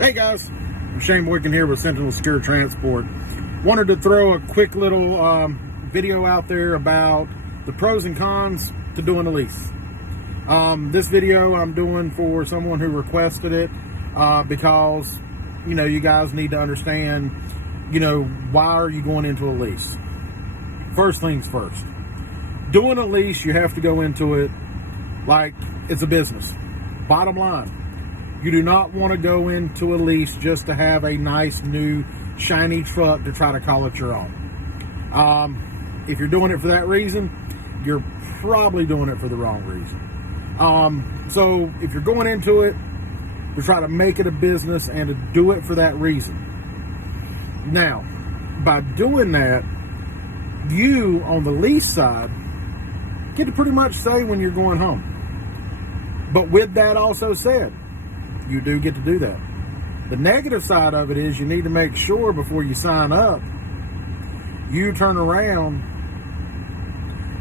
Hey guys, I'm Shane Boykin here with Sentinel Secure Transport. Wanted to throw a quick little video out there about the pros and cons to doing a lease. This video I'm doing for someone who requested it because, you guys need to understand, why are you going into a lease? First things first. Doing a lease, you have to go into it like it's a business. Bottom line. You do not want to go into a lease just to have a nice, new, shiny truck to try to call it your own. If you're doing it for that reason, you're probably doing it for the wrong reason. So if you're going into it to try to make it a business and to do it for that reason. Now, by doing that, you, on the lease side, get to pretty much say when you're going home. But with that also said, you do get to do that. The negative side of it is you need to make sure before you sign up, you turn around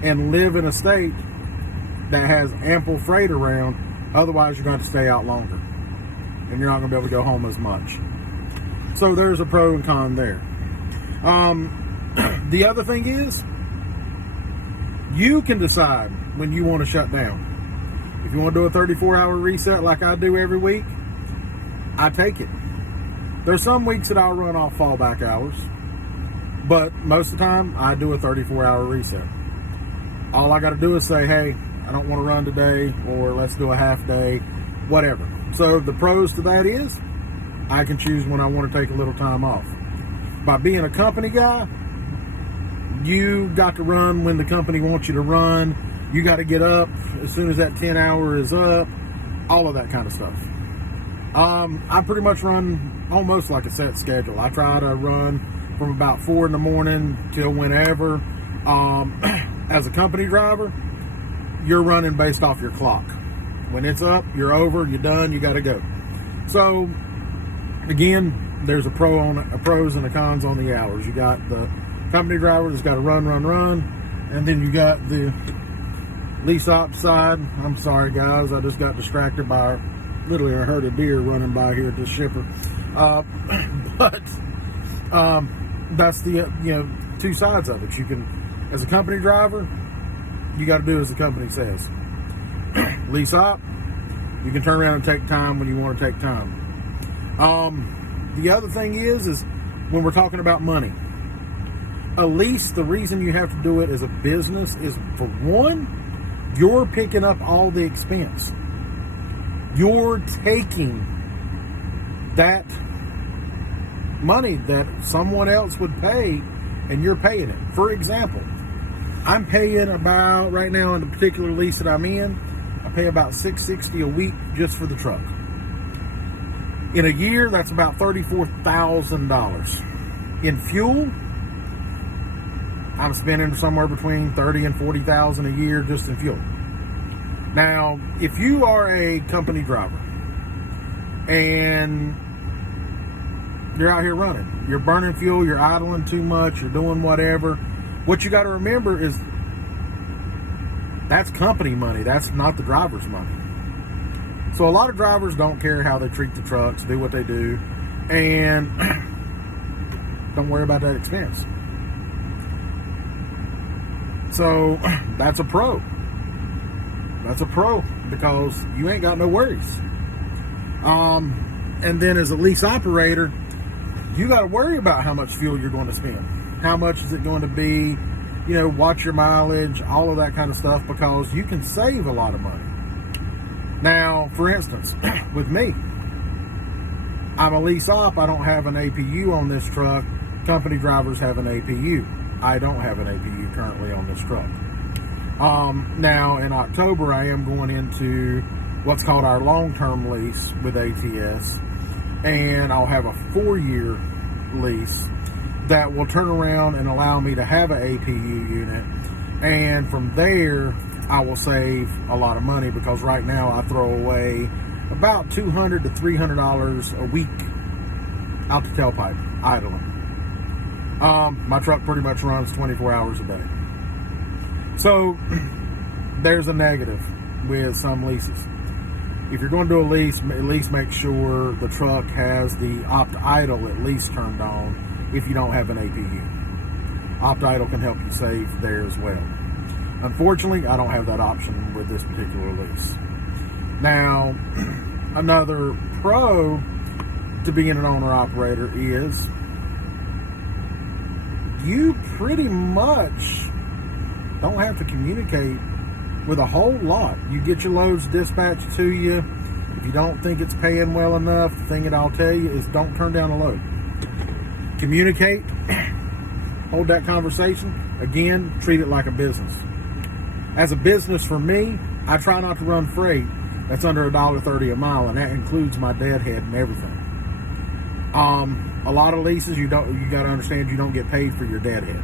and live in a state that has ample freight around. Otherwise, you're going to have to stay out longer. And you're not going to be able to go home as much. So there's a pro and con there. The other thing is, you can decide when you want to shut down. If you want to do a 34-hour reset like I do every week, I take it. There's some weeks that I'll run off fallback hours, but most of the time I do a 34-hour reset. All I got to do is say, hey, I don't want to run today, or let's do a half day, whatever. So the pros to that is I can choose when I want to take a little time off. By being a company guy, you got to run when the company wants you to run. You got to get up as soon as that 10 hour is up, all of that kind of stuff. I pretty much run almost like a set schedule. I try to run from about 4 in the morning till whenever. As a company driver, you're running based off your clock. When it's up, you're over, you're done, you got to go. So, again, there's a pros and a cons on the hours. You got the company driver that's got to run, and then you got the lease op side. I'm sorry, guys. I just got distracted by literally a herd of deer running by here at this shipper. But that's the two sides of it. You can, as a company driver, you got to do as the company says. Lease op, you can turn around and take time when you want to take time. The other thing is when we're talking about money. A lease, the reason you have to do it as a business is, for one, you're picking up all the expense. You're taking that money that someone else would pay, and you're paying it. For example, I'm paying about, right now in the particular lease that I'm in, I pay about $660 a week just for the truck. In a year, that's about $34,000. In fuel, I'm spending somewhere between $30,000 and $40,000 a year just in fuel. Now, if you are a company driver and you're out here running, you're burning fuel, you're idling too much, you're doing whatever, what you got to remember is that's company money. That's not the driver's money. So a lot of drivers don't care how they treat the trucks, do what they do, and don't worry about that expense. So that's a pro. That's a pro because you ain't got no worries. And then as a lease operator, you got to worry about how much fuel you're going to spend. How much is it going to be? Watch your mileage, all of that kind of stuff, because you can save a lot of money. Now, for instance, with me, I'm a lease op. I don't have an APU on this truck. Company drivers have an APU. I don't have an APU currently on this truck. Now, in October, I am going into what's called our long-term lease with ATS, and I'll have a 4-year lease that will turn around and allow me to have an APU unit, and from there, I will save a lot of money because right now I throw away about $200 to $300 a week out the tailpipe idling. My truck pretty much runs 24 hours a day. So there's a negative with some leases. if you're going to do a lease, at least make sure the truck has the opt idle at least turned on if you don't have an APU. Opt idle can help you save there as well. Unfortunately, I don't have that option with this particular lease. Now, another pro to being an owner-operator is you pretty much don't have to communicate with a whole lot. You get your loads dispatched to you. If you don't think it's paying well enough, the thing that I'll tell you is don't turn down a load. Communicate, hold that conversation. Again, treat it like a business. As a business for me, I try not to run freight that's under $1.30 a mile, and that includes my deadhead and everything. A lot of leases, you got to understand, you don't get paid for your deadhead.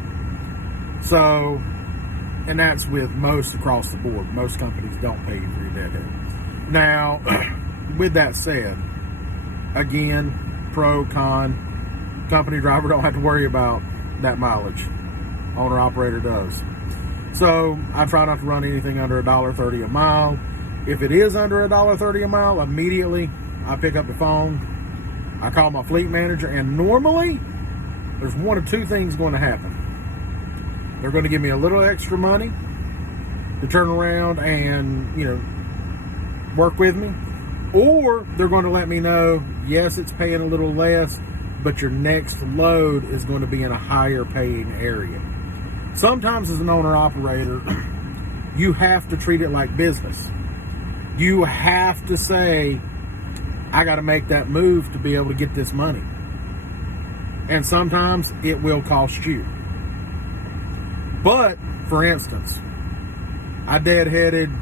So, and that's with most across the board. Most companies don't pay you for your deadhead. Now, with that said, again, pro, con, company driver don't have to worry about that mileage. Owner operator does. So I try not to run anything under $1.30 a mile. If it is under $1.30 a mile, immediately I pick up the phone, I call my fleet manager, and normally there's one of two things going to happen. They're going to give me a little extra money to turn around and, work with me, or they're going to let me know, yes, it's paying a little less, but your next load is going to be in a higher paying area. Sometimes as an owner operator, you have to treat it like business. You have to say, I got to make that move to be able to get this money. And sometimes it will cost you. But, for instance, I deadheaded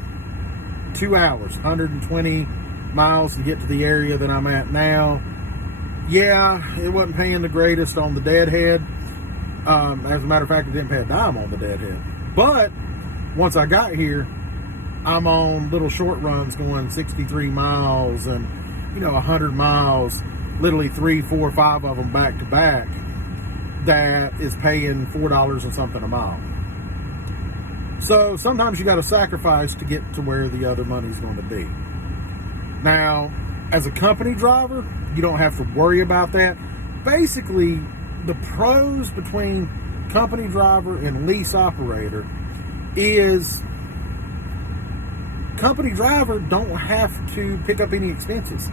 2 hours, 120 miles to get to the area that I'm at now. Yeah, it wasn't paying the greatest on the deadhead. As a matter of fact, it didn't pay a dime on the deadhead. But once I got here, I'm on little short runs going 63 miles and 100 miles, literally 3, 4, 5 of them back to back. That is paying $4 and something a mile. So sometimes you got to sacrifice to get to where the other money's going to be. Now, as a company driver, you don't have to worry about that. Basically, the pros between company driver and lease operator is company driver don't have to pick up any expenses.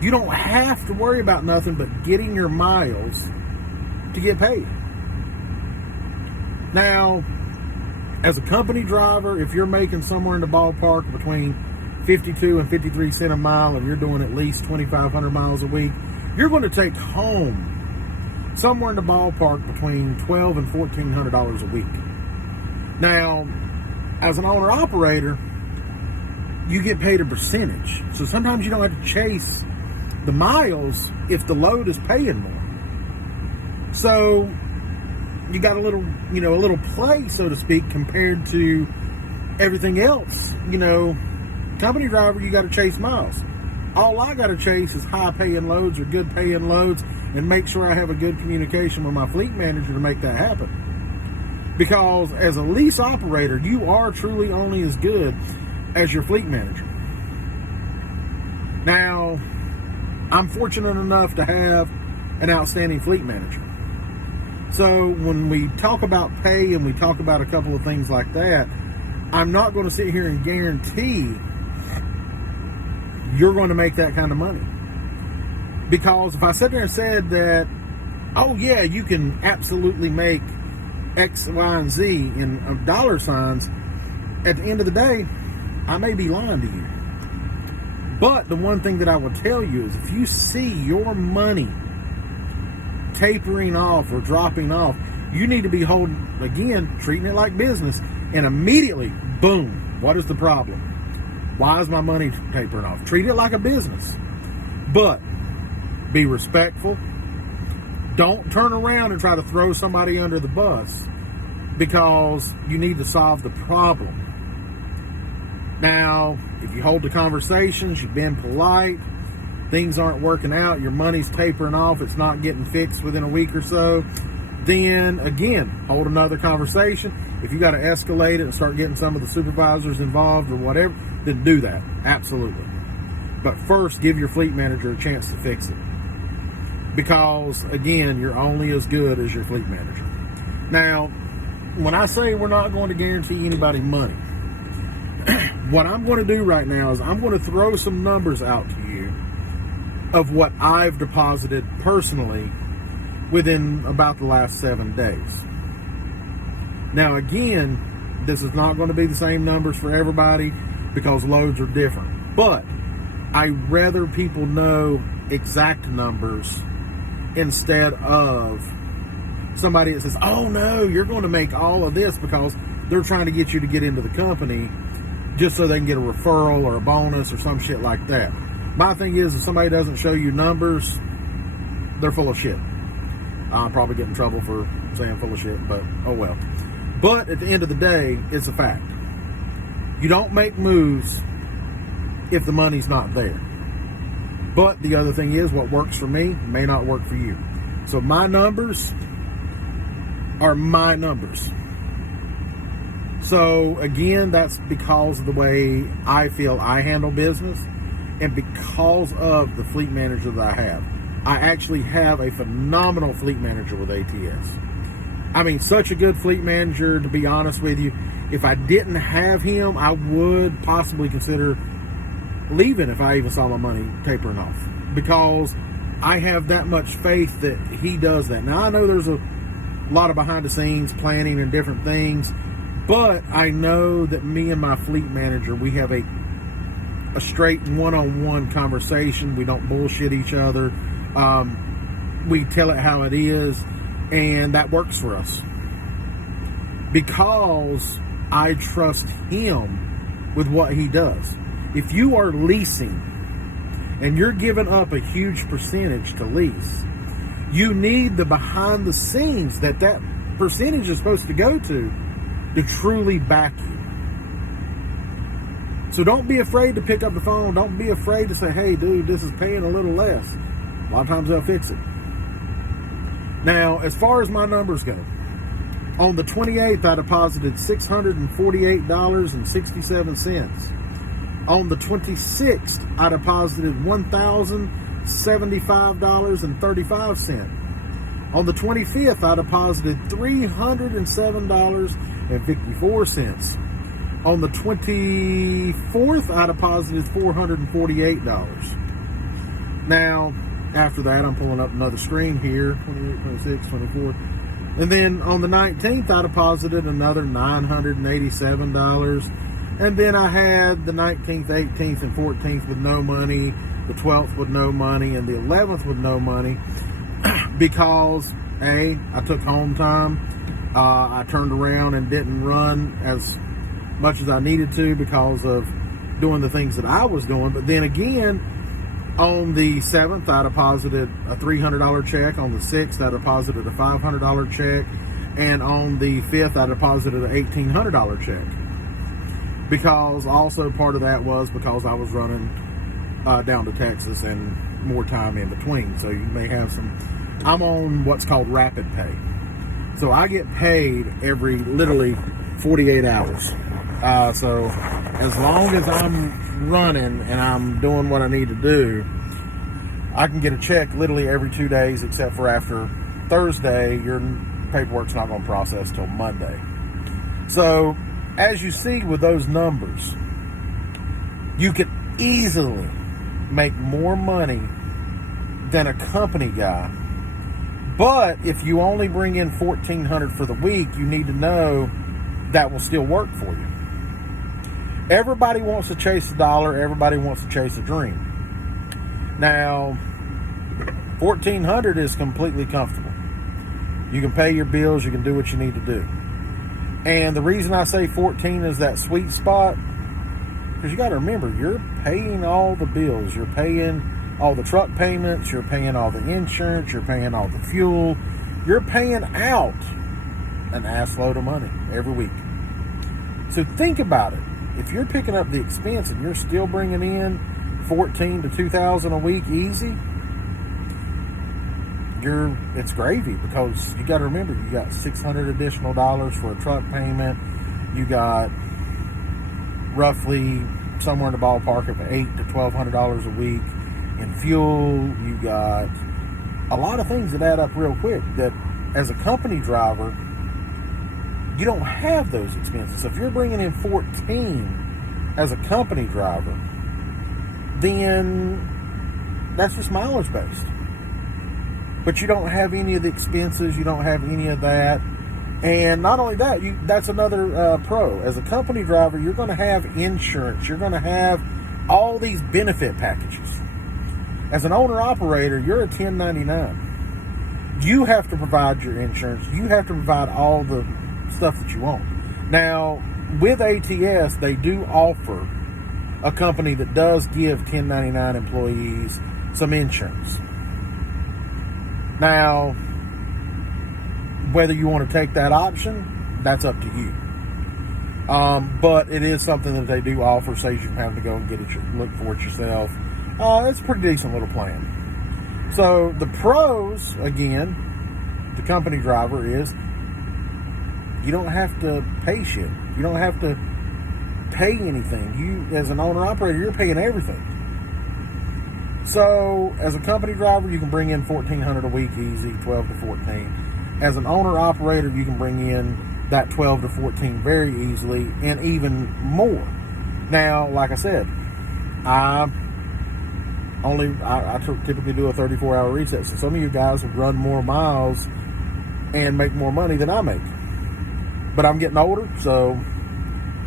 You don't have to worry about nothing but getting your miles to get paid. Now, as a company driver, if you're making somewhere in the ballpark between 52 and 53 cents a mile, and you're doing at least 2,500 miles a week, you're going to take home somewhere in the ballpark between $1,200 and $1,400 a week. Now, as an owner-operator, you get paid a percentage. So sometimes you don't have to chase the miles if the load is paying more. So you got a little play, so to speak, compared to everything else. Company driver, you got to chase miles. All I got to chase is high-paying loads or good-paying loads, and make sure I have a good communication with my fleet manager to make that happen. Because as a lease operator, you are truly only as good as your fleet manager. Now, I'm fortunate enough to have an outstanding fleet manager. So when we talk about pay and we talk about a couple of things like that, I'm not going to sit here and guarantee you're going to make that kind of money. Because if I sat there and said that, oh yeah, you can absolutely make X, Y, and Z in dollar signs, at the end of the day, I may be lying to you. But the one thing that I will tell you is if you see your money tapering off or dropping off, you need to be treating it like business, and immediately, boom, what is the problem? Why is my money tapering off? Treat it like a business. But be respectful. Don't turn around and try to throw somebody under the bus, because you need to solve the problem. Now, if you hold the conversations, you've been polite, things aren't working out, your money's tapering off, it's not getting fixed within a week or so, then again, hold another conversation. If you got to escalate it and start getting some of the supervisors involved or whatever, then do that. Absolutely. But first, give your fleet manager a chance to fix it. Because, again, you're only as good as your fleet manager. Now, when I say we're not going to guarantee anybody money, what I'm going to do right now is I'm going to throw some numbers out to you of what I've deposited personally within about the last 7 days. Now, again, this is not going to be the same numbers for everybody because loads are different. But I'd rather people know exact numbers instead of somebody that says, oh no, you're going to make all of this, because they're trying to get you to get into the company just so they can get a referral or a bonus or some shit like that. My thing is, if somebody doesn't show you numbers, they're full of shit. I'll probably get in trouble for saying full of shit, but oh well. But at the end of the day, it's a fact. You don't make moves if the money's not there. But the other thing is, what works for me may not work for you. So my numbers are my numbers. So again, that's because of the way I feel I handle business, and because of the fleet manager that I have. I actually have a phenomenal fleet manager with ATS. I mean, such a good fleet manager, to be honest with you. If I didn't have him, I would possibly consider leaving if I even saw my money tapering off, because I have that much faith that he does that. Now, I know there's a lot of behind the scenes planning and different things, but I know that me and my fleet manager, we have a straight one-on-one conversation. We don't bullshit each other. We tell it how it is, and that works for us because I trust him with what he does. If you are leasing and you're giving up a huge percentage to lease, you need the behind the scenes that percentage is supposed to go to truly back you. So don't be afraid to pick up the phone. Don't be afraid to say, hey, dude, this is paying a little less. A lot of times they'll fix it. Now, as far as my numbers go, on the 28th, I deposited $648.67. On the 26th, I deposited $1,075.35. On the 25th, I deposited $307.54. On the 24th, I deposited $448. Now, after that, I'm pulling up another screen here, 28, 26, 24. And then on the 19th, I deposited another $987. And then I had the 19th, 18th, and 14th with no money, the 12th with no money, and the 11th with no money because, A, I took home time. I turned around and didn't run as much as I needed to because of doing the things that I was doing. But then again, on the 7th, I deposited a $300 check. On the 6th, I deposited a $500 check. And on the 5th, I deposited an $1,800 check. Because also part of that was because I was running down to Texas and more time in between. So you may have I'm on what's called rapid pay. So I get paid every literally 48 hours. So as long as I'm running and I'm doing what I need to do, I can get a check literally every 2 days, except for after Thursday, your paperwork's not going to process till Monday. So as you see with those numbers, you could easily make more money than a company guy. But if you only bring in $1,400 for the week, you need to know that will still work for you. Everybody wants to chase a dollar. Everybody wants to chase a dream. Now, $1,400 is completely comfortable. You can pay your bills. You can do what you need to do. And the reason I say 14 is that sweet spot, because you got to remember, you're paying all the bills. You're paying all the truck payments. You're paying all the insurance. You're paying all the fuel. You're paying out an ass load of money every week. So think about it. If you're picking up the expense and you're still bringing in $14,000 to $2,000 a week easy, it's gravy, because you got to remember, you got $600 additional dollars for a truck payment. You got roughly somewhere in the ballpark of $800 to $1,200 a week in fuel. You got a lot of things that add up real quick that as a company driver, you don't have those expenses. So if you're bringing in 14 as a company driver, then that's just mileage based. But you don't have any of the expenses. You don't have any of that. And not only that, that's another pro. As a company driver, you're going to have insurance. You're going to have all these benefit packages. As an owner-operator, you're a 1099. You have to provide your insurance. You have to provide all the stuff that you want. Now, with ATS, they do offer a company that does give 1099 employees some insurance. Now, whether you want to take that option, that's up to you. But it is something that they do offer, so you don't have to go and look for it yourself. It's a pretty decent little plan. So the pros, again, the company driver is you don't have to pay shit. You don't have to pay anything. You, as an owner-operator, you're paying everything. So, as a company driver, you can bring in $1,400 a week easy, 12 to 14. As an owner-operator, you can bring in that 12 to 14 very easily, and even more. Now, like I said, I typically do a 34-hour reset. So some of you guys would run more miles and make more money than I make. But I'm getting older, so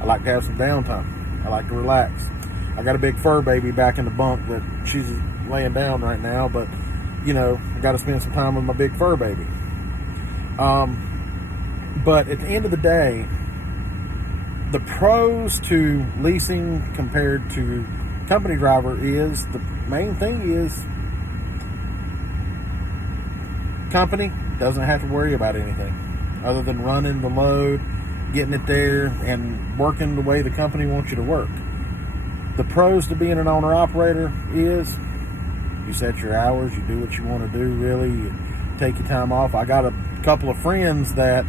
I like to have some downtime. I like to relax. I got a big fur baby back in the bunk that she's laying down right now, but, you know, I got to spend some time with my big fur baby. But at the end of the day, the pros to leasing compared to company driver is, the main thing is, company doesn't have to worry about anything other than running the load, getting it there, and working the way the company wants you to work. The pros to being an owner-operator is you set your hours, you do what you want to do, really. You take your time off. I got a couple of friends that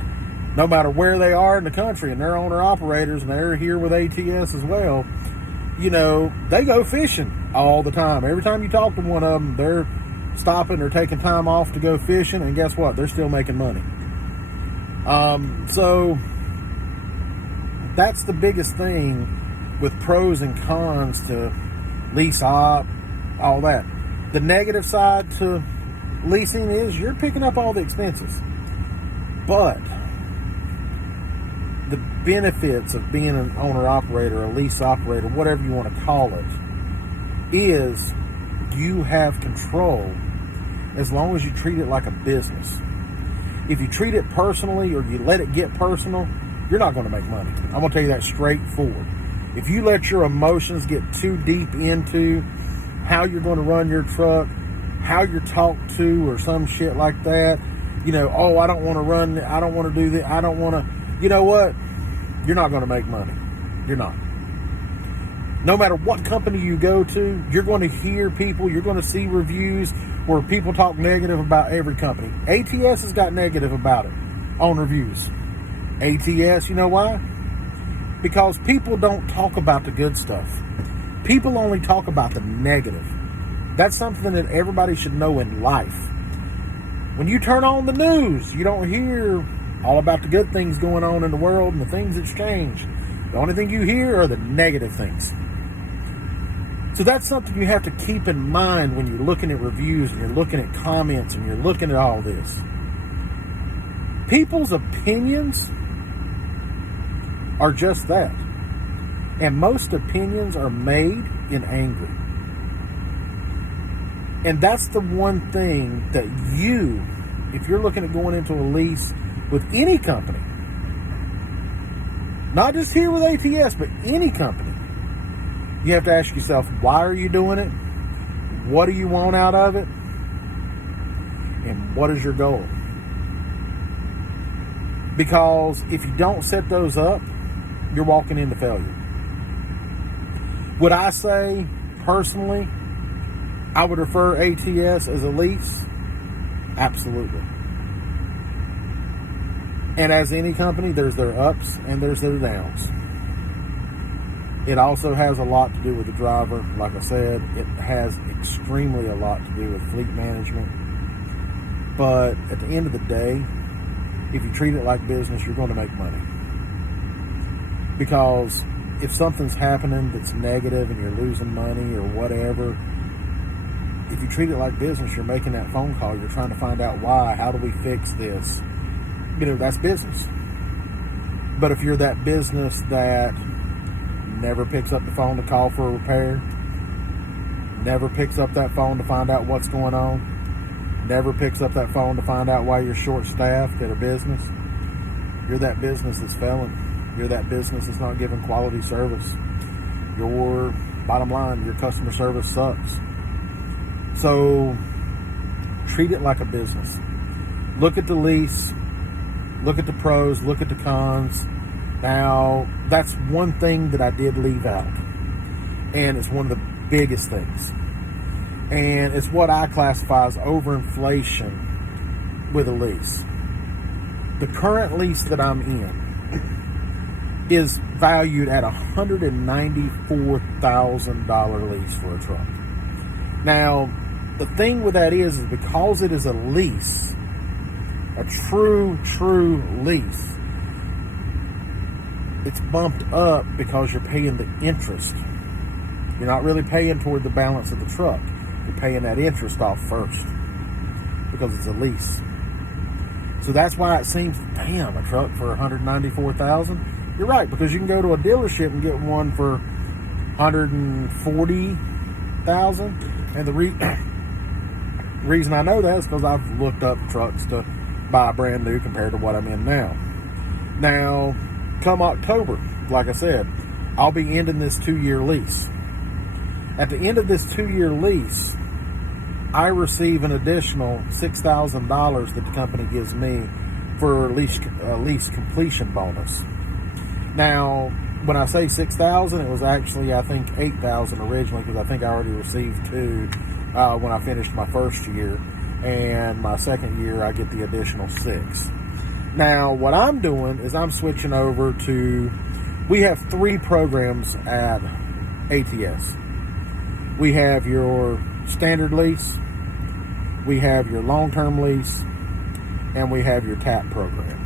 no matter where they are in the country, and they're owner-operators, and they're here with ATS as well, you know, they go fishing all the time. Every time you talk to one of them, they're stopping or taking time off to go fishing, and guess what? They're still making money. So that's the biggest thing with pros and cons to lease op, all that. The negative side to leasing is you're picking up all the expenses. But the benefits of being an owner-operator, a lease operator, whatever you want to call it, is you have control as long as you treat it like a business. If you treat it personally or you let it get personal, you're not going to make money. I'm going to tell you that straightforward. If you let your emotions get too deep into how you're going to run your truck, how you're talked to, or some shit like that, you know, oh, I don't want to run, I don't want to do that, I don't want to, you know what? You're not going to make money. You're not. No matter what company you go to, you're going to hear people, you're going to see reviews where people talk negative about every company. ATS has got negative about it on reviews. ATS, you know why? Because people don't talk about the good stuff. People only talk about the negative. That's something that everybody should know in life. When you turn on the news, you don't hear all about the good things going on in the world and the things that's changed. The only thing you hear are the negative things. So that's something you have to keep in mind when you're looking at reviews and you're looking at comments and you're looking at all this. People's opinions are just that. And most opinions are made in anger. And that's the one thing that you, if you're looking at going into a lease with any company, not just here with ATS, but any company, you have to ask yourself, why are you doing it? What do you want out of it? And what is your goal? Because if you don't set those up, you're walking into failure. Would I say, personally, I would refer ATS as a lease? Absolutely. And as any company, there's their ups and there's their downs. It also has a lot to do with the driver. Like I said, it has extremely a lot to do with fleet management. But at the end of the day, if you treat it like business, you're going to make money. Because if something's happening that's negative and you're losing money or whatever, if you treat it like business, you're making that phone call. You're trying to find out why. How do we fix this? That's business. But if you're that business that never picks up the phone to call for a repair, never picks up that phone to find out what's going on, never picks up that phone to find out why you're short-staffed at a business, you're that business that's failing. You're that business that's not giving quality service. Your bottom line, your customer service sucks. So treat it like a business. Look at the lease, look at the pros, look at the cons. Now, that's one thing that I did leave out, and it's one of the biggest things, and it's what I classify as overinflation with a lease. The current lease that I'm in is valued at $194,000 lease for a truck. Now, the thing with that is because it is a lease, a true lease, it's bumped up because you're paying the interest. You're not really paying toward the balance of the truck. You're paying that interest off first because it's a lease. So that's why it seems, damn, a truck for $194,000. You're right, because you can go to a dealership and get one for $140,000. And the reason I know that is because I've looked up trucks to buy brand new compared to what I'm in now. Now, come October, like I said, I'll be ending this 2-year lease. At the end of this 2-year lease, I receive an additional $6,000 that the company gives me for lease completion bonus. Now, when I say $6,000, it was actually, I think, $8,000 originally, because I think I already received $2,000 when I finished my first year, and my second year I get the additional $6,000. Now, what I'm doing is I'm switching over to, we have 3 programs at ATS. We have your standard lease, we have your long-term lease, and we have your TAP program.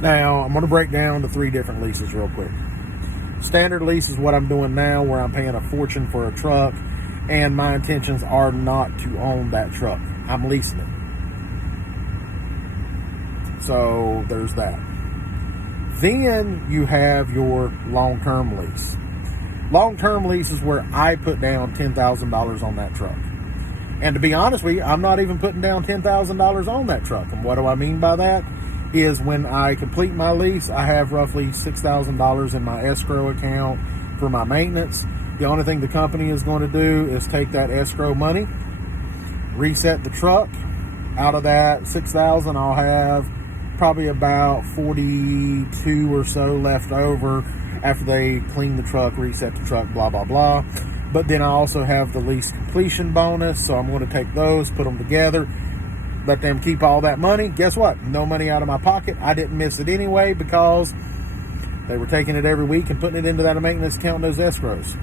Now, I'm going to break down the 3 different leases real quick. Standard lease is what I'm doing now, where I'm paying a fortune for a truck, and my intentions are not to own that truck. I'm leasing it. So there's that. Then you have your long-term lease. Long-term lease is where I put down $10,000 on that truck. And to be honest with you, I'm not even putting down $10,000 on that truck. And what do I mean by that? Is when I complete my lease, I have roughly $6,000 in my escrow account for my maintenance. The only thing the company is going to do is take that escrow money, reset the truck. Out of that $6,000, I'll have probably about 42 or so left over after they clean the truck, reset the truck, blah, blah, blah. But then I also have the lease completion bonus, so I'm going to take those, put them together, let them keep all that money. Guess what? No money out of my pocket. I didn't miss it anyway because they were taking it every week and putting it into that maintenance account and those escrows.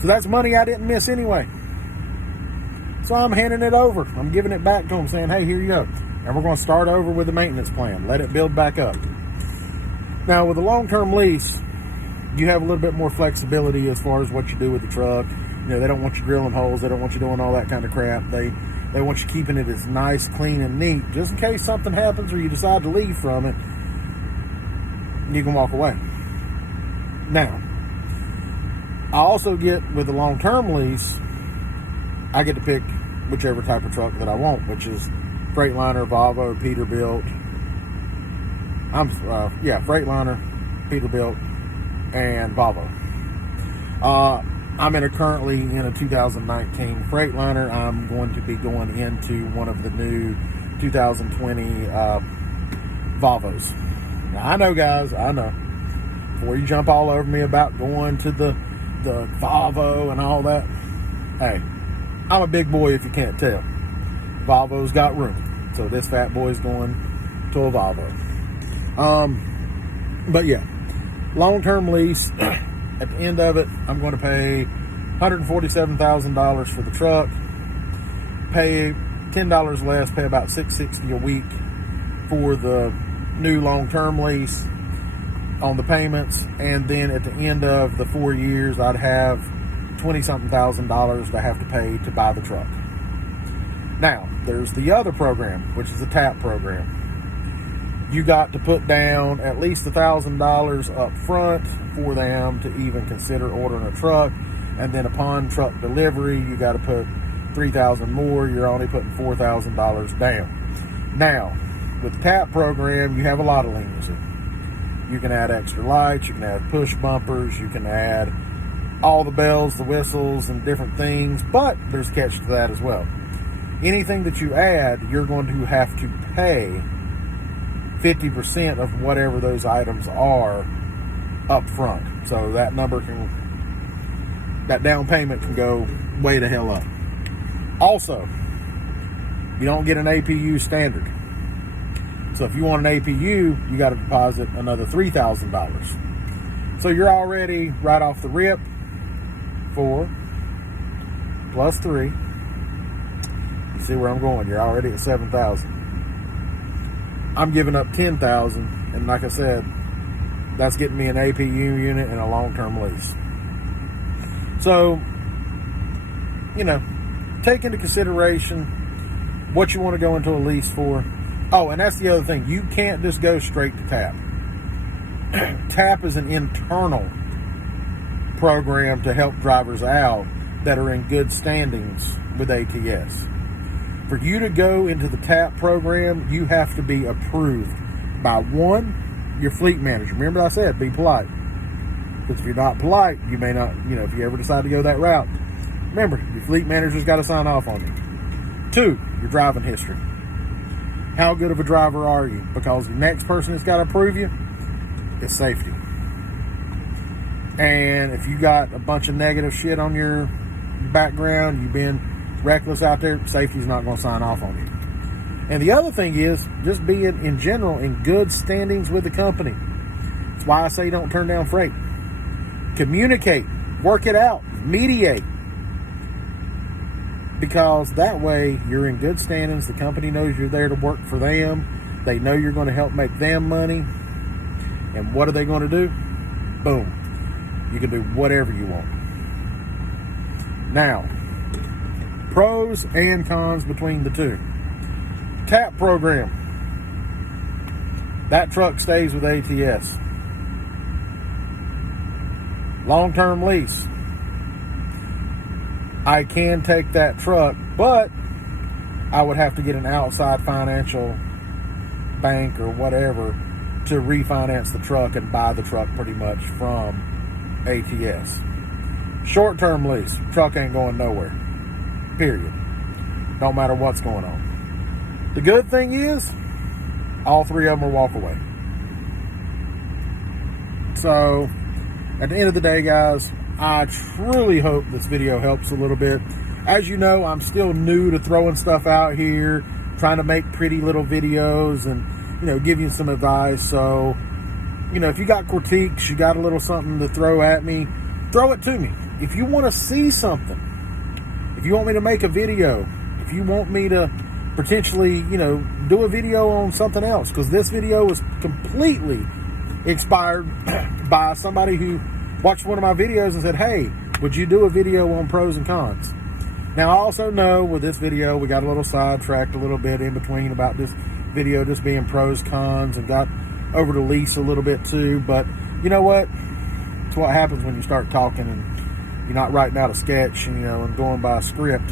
So that's money I didn't miss anyway. So I'm handing it over. I'm giving it back to them, saying, hey, here you go. And we're going to start over with the maintenance plan. Let it build back up. Now, with a long-term lease, you have a little bit more flexibility as far as what you do with the truck. They don't want you drilling holes. They don't want you doing all that kind of crap. They want you keeping it as nice, clean, and neat, just in case something happens or you decide to leave from it, you can walk away. Now, I also get, with the long-term lease, I get to pick whichever type of truck that I want, which is Freightliner, Volvo, Peterbilt. Freightliner, Peterbilt, and Volvo. I'm currently in a 2019 Freightliner. I'm going to be going into one of the new 2020 Volvos. Now, I know, guys, I know. Before you jump all over me about going to the Volvo and all that, hey, I'm a big boy if you can't tell. Volvo's got room. So this fat boy's going to a Volvo. But yeah, long-term lease, at the end of it, I'm going to pay $147,000 for the truck, pay $10 less, pay about $660 a week for the new long-term lease on the payments, and then at the end of the 4 years, I'd have $20-something thousand to have to pay to buy the truck. Now, there's the other program, which is a TAP program. You got to put down at least $1,000 up front for them to even consider ordering a truck, and then upon truck delivery, you got to put $3,000 more. You're only putting $4,000 down. Now, with the TAP program, you have a lot of leniency. You can add extra lights, you can add push bumpers, you can add all the bells, the whistles, and different things, but there's a catch to that as well. Anything that you add, you're going to have to pay 50% of whatever those items are up front. So that down payment can go way the hell up. Also, you don't get an APU standard. So if you want an APU, you got to deposit another $3,000. So you're already right off the rip, 4 plus 3. You see where I'm going? You're already at $7,000. I'm giving up $10,000, and like I said, that's getting me an APU unit and a long-term lease. So, take into consideration what you want to go into a lease for. Oh, and that's the other thing. You can't just go straight to TAP. TAP is an internal program to help drivers out that are in good standings with ATS. For you to go into the TAP program, you have to be approved by your fleet manager. Remember I said, be polite. Because if you're not polite, you may not, if you ever decide to go that route, remember, your fleet manager's got to sign off on you. 2, your driving history. How good of a driver are you? Because the next person that's got to approve you is safety. And if you got a bunch of negative shit on your background, you've been reckless out there, safety's not going to sign off on you. And the other thing is just being in general in good standings with the company. That's why I say don't turn down freight. Communicate, work it out, mediate, because that way you're in good standings. The company knows you're there to work for them. They know you're going to help make them money. And what are they going to do? Boom, you can do whatever you want. Now, pros and cons between the two. TAP program. That truck stays with ATS. Long-term lease. I can take that truck, but I would have to get an outside financial bank or whatever to refinance the truck and buy the truck pretty much from ATS. Short-term lease. Truck ain't going nowhere. Period. Don't matter what's going on. The good thing is, all 3 of them are walk away. So, at the end of the day, guys, I truly hope this video helps a little bit. As you know, I'm still new to throwing stuff out here, trying to make pretty little videos and, give you some advice. So, if you got critiques, you got a little something to throw at me, throw it to me. If you want to see something, if you want me to make a video, if you want me to potentially, do a video on something else, because this video was completely expired by somebody who watched one of my videos and said, hey, would you do a video on pros and cons? Now, I also know with this video, we got a little sidetracked a little bit in between about this video just being pros, cons, and got over to lease a little bit too. But you know what? It's what happens when you start talking and you're not writing out a sketch, and going by a script.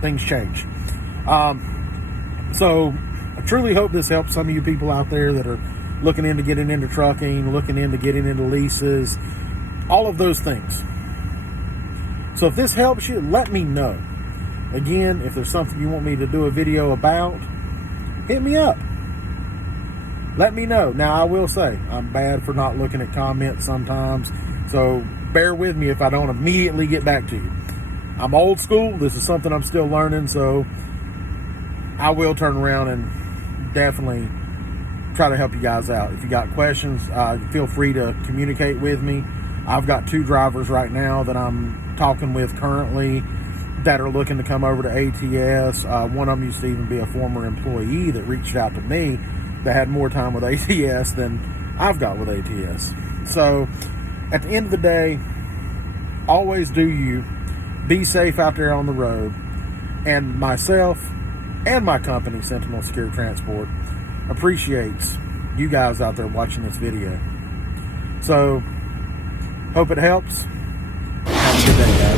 Things change. So I truly hope this helps some of you people out there that are looking into getting into trucking, looking into getting into leases, all of those things. So if this helps you, let me know. Again, if there's something you want me to do a video about, hit me up. Let me know. Now, I will say, I'm bad for not looking at comments sometimes, so bear with me if I don't immediately get back to you. I'm old school. This is something I'm still learning, so I will turn around and definitely try to help you guys out. If you got questions, feel free to communicate with me. I've got 2 drivers right now that I'm talking with currently that are looking to come over to ATS. One of them used to even be a former employee that reached out to me that had more time with ATS than I've got with ATS. So at the end of the day, always do you. Be safe out there on the road. And myself and my company, Sentinel Secure Transport, appreciates you guys out there watching this video. So, hope it helps. Have a good day, guys.